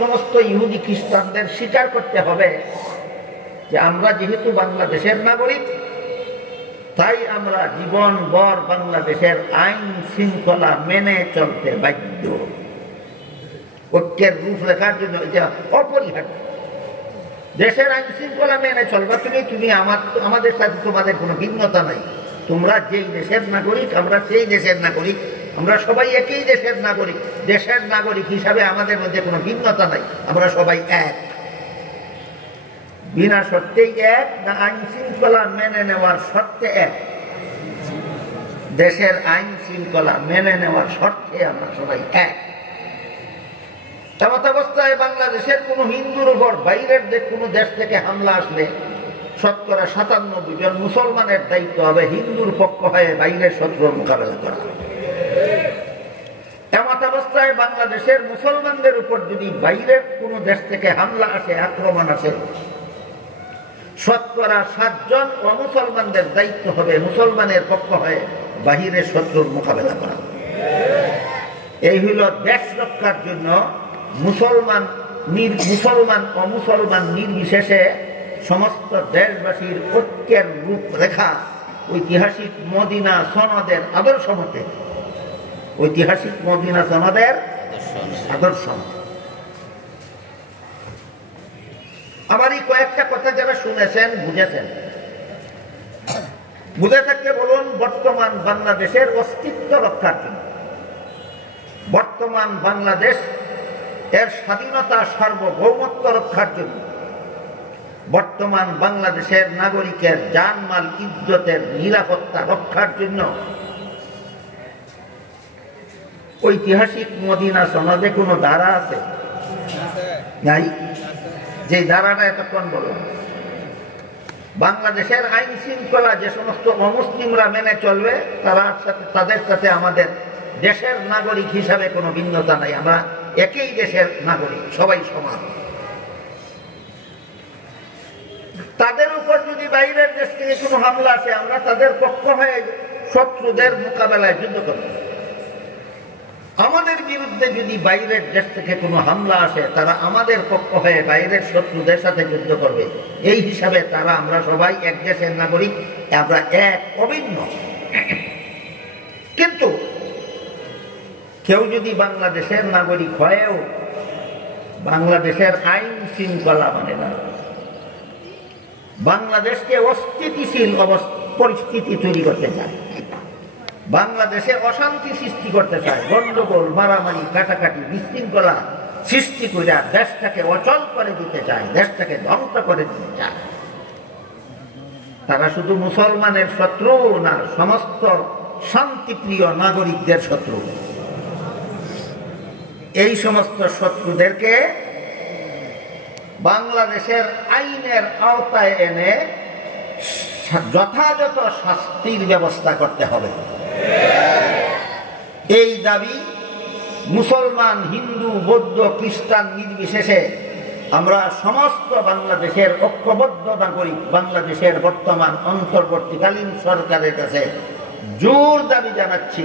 সমস্ত ইহুদি খ্রিস্টানদের স্বীকার করতে হবে যে আমরা যেহেতু বাংলাদেশের নাগরিক, তাই আমরা জীবনভর বাংলাদেশের আইন শৃঙ্খলা মেনে চলতে বাধ্য। ঐক্যের রূপরেখার জন্য এটা অপরিহার্য। দেশের আইন শৃঙ্খলা মেনে চলবা তুমি আমাদের সাথে তোমাদের কোনো ভিন্নতা নাই। তোমরা যেই দেশের নাগরিক, আমরা সেই দেশের নাগরিক, আমরা সবাই একই দেশের নাগরিক। দেশের নাগরিক হিসাবে আমাদের মধ্যে কোনো ভিন্নতা নাই, আমরা সবাই এক। বিনা শর্তেই এক, না আইন শৃঙ্খলা মেনে নেওয়ার শর্তে এক? দেশের আইন শৃঙ্খলা মেনে নেওয়ার শর্তে আমরা সবাই এক। তেমত অবস্থায় বাংলাদেশের কোন হিন্দুর উপর বাইরের কোন দেশ থেকে হামলা আসলে 97% জন মুসলমানের দায়িত্ব হবে হিন্দুর পক্ষ হয়ে বাইরের শত্রুর মোকাবেলা করা। তেমত অবস্থায় বাংলাদেশের মুসলমানদের উপর যদি বাইরের কোন দেশ থেকে হামলা আসে, আক্রমণ আসে, 7% জন অমুসলমানদের দায়িত্ব হবে মুসলমানের পক্ষ হয়ে বাহিরের শত্রুর মোকাবেলা করা। এই হইল দেশ রক্ষার জন্য মুসলমান অমুসলমান নির্বিশেষে সমস্ত দেশবাসীর ঐক্যের রূপরেখা ঐতিহাসিক মদিনা সনদের আদর্শ মতে, ঐতিহাসিক মদিনা সনদের আদর্শ মতে। আমার এই কয়েকটা কথা যারা শুনেছেন, বুঝেছেন, বুঝে থাকতে বলুন, বর্তমান বাংলাদেশের অস্তিত্ব রক্ষার জন্য, বর্তমান বাংলাদেশ এর স্বাধীনতা সার্বভৌমত্ব রক্ষার জন্য, বর্তমান বাংলাদেশের নাগরিকের জানমাল ইজ্জতের নিরাপত্তা রক্ষার জন্য ঐতিহাসিক মদিনা সনদে কোনো ধারা আছে? নাই। যে ধারাটা এতক্ষণ বলো, বাংলাদেশের আইন শৃঙ্খলা যে সমস্ত অমুসলিমরা মেনে চলবে, তাদের সাথে আমাদের দেশের নাগরিক হিসাবে কোনো ভিন্নতা নাই, আমরা একই দেশের নাগরিক, সবাই সমান। তাদের উপর যদি বাইরের দেশ থেকে কোনো হামলা আসে, আমরা তাদের পক্ষ হয়ে শত্রুদের মোকাবেলায় যুদ্ধ করব। আমাদের বিরুদ্ধে যদি বাইরের দেশ থেকে কোনো হামলা আসে, তারা আমাদের পক্ষ হয়ে বাইরের শত্রুদের সাথে যুদ্ধ করবে। এই হিসাবে আমরা সবাই এক দেশের নাগরিক, আমরা এক, অভিন্ন। কিন্তু কেউ যদি বাংলাদেশের নাগরিক হয়েও বাংলাদেশের আইন শৃঙ্খলা মানে না, বাংলাদেশকে অস্থিতিশীল পরিস্থিতি তৈরি করতে চায়, বাংলাদেশে অশান্তি সৃষ্টি করতে চায়, গন্ডগোল, মারামারি, কাটাকাটি, বিশৃঙ্খলা সৃষ্টি করে দেশটাকে অচল করে দিতে চায়, দেশটাকে ধ্বংস করে দিতে চায়, তারা শুধু মুসলমানের শত্রু না, সমস্ত শান্তিপ্রিয় নাগরিকদের শত্রু। এই সমস্ত শত্রুদেরকে বাংলাদেশের আইনের আওতায় এনে যথাযথ শাস্তির ব্যবস্থা করতে হবে। এই দাবি মুসলমান, হিন্দু, বৌদ্ধ, খ্রিস্টান নির্বিশেষে আমরা সমস্ত বাংলাদেশের ঐক্যবদ্ধ নাগরিক, বাংলাদেশের বর্তমান অন্তর্বর্তীকালীন সরকারের কাছে জোর দাবি জানাচ্ছি,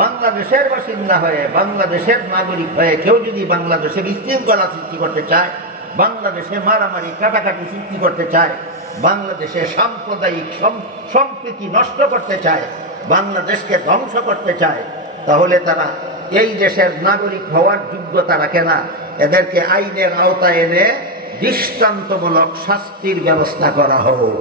বাংলাদেশের বাসিন্দা হয়ে, বাংলাদেশের নাগরিক হয়ে কেউ যদি বাংলাদেশে বিশৃঙ্খলা সৃষ্টি করতে চায়, বাংলাদেশে মারামারি, কাটাকাটি সৃষ্টি করতে চায়, বাংলাদেশে সাম্প্রদায়িক সম্প্রীতি নষ্ট করতে চায়, বাংলাদেশকে ধ্বংস করতে চায়, তাহলে তারা এই দেশের নাগরিক হওয়ার যোগ্যতা রাখে না। এদেরকে আইনের আওতায় এনে দৃষ্টান্তমূলক শাস্তির ব্যবস্থা করা হোক।